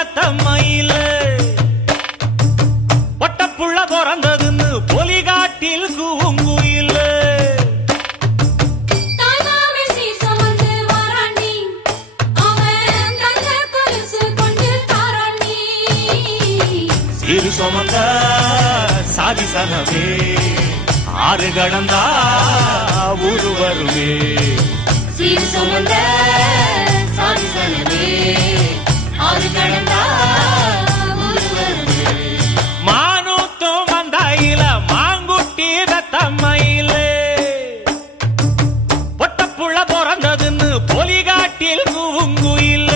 தத்தம்மையில ஒட்டப்புள்ள பிறந்ததுன்னு பொலிகாட்டில் கூங்குயில இரு சுமந்த சாதி சனமே ஆறு கடந்தா ஊரு வருமே சீர் சுமந்த சாதி சனமே ஆறு கடந்தா ஊரு வருமே மானூத்தும் வந்தாயில மாங்குட்டி ரத்தம்மையில பொட்டப்புள்ள பிறந்ததுன்னு பொலிகாட்டில் கூங்குயில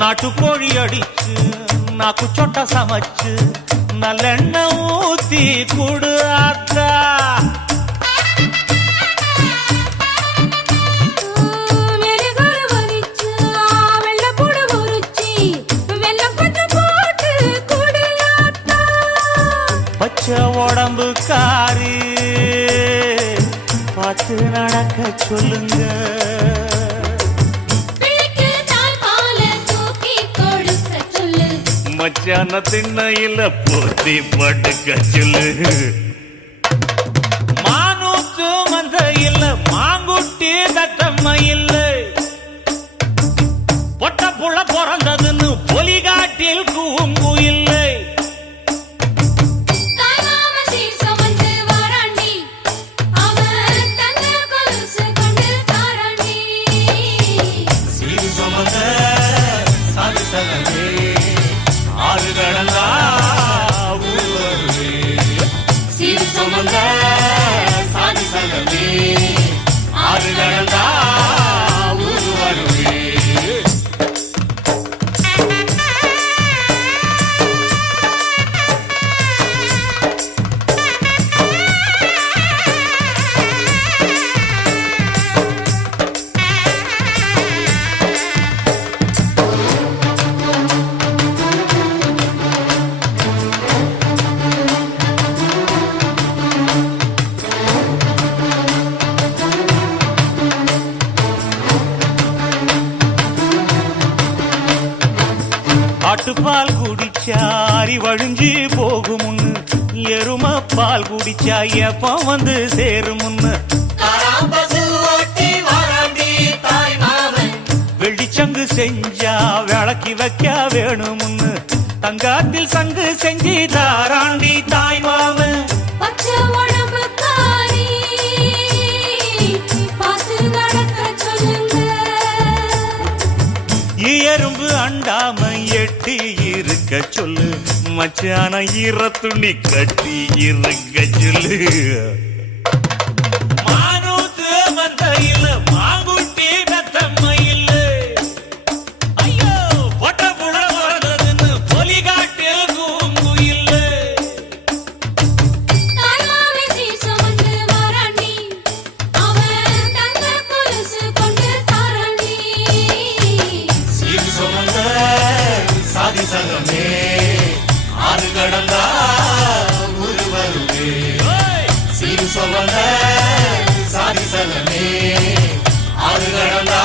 நாட்டுக்கோழி அடிச்சு நாக்கு சொட்ட சமைச்சு நல்லெண்ணெய் ஊத்தி குடு ஆத்தா பச்சை உடம்பு காரி பார்த்து நடக்க சொல்லுங்க மச்சான திண்ணையில போத்தி படுக்க சொல்லு மானூத்து மந்த இல்ல மாங்குட்டி தத்தம்மை இல்ல பொட்ட புள்ள பிறந்ததுன்னு பொலிகாட்டில் கூங்கு இல்லை சீர் சுமந்த சாதி சனமே ஆறு கடந்தா ஊரு வருமே சீர் சுமந்த சாதி சனமே ஆறு கடந்தா ஊரு வருமே ஆட்டுப்பால் குடிச்சா அறிவழிஞ்சி போகுமுன்னு எரும பால் குடிச்சா எப்ப வந்து சேருமுன்னு வெள்ளிச்சங்கு செஞ்சா விளக்கி வைக்க வேணுமுன்னு தங்காத்தில் சங்கு செஞ்சு தாராண்டி தாய் மாமன் எறும்பு அண்டாம எட்டி இருக்க சொல்லு மச்சான ஈர துணி கட்டி இருக்க சொல்லு மானூத்து மந்த இல்ல மாங்குட்டி தத்தம்மை இல்ல ஐயோ பொட்ட புள்ள பிறந்ததுன்னு பொலிகாட்டில் கூங்கு இல்ல சாதி சனமே ஆறு கடந்தா ஊரு வருமே சீர் சுமந்த சாதி சனமே ஆறு கடந்தா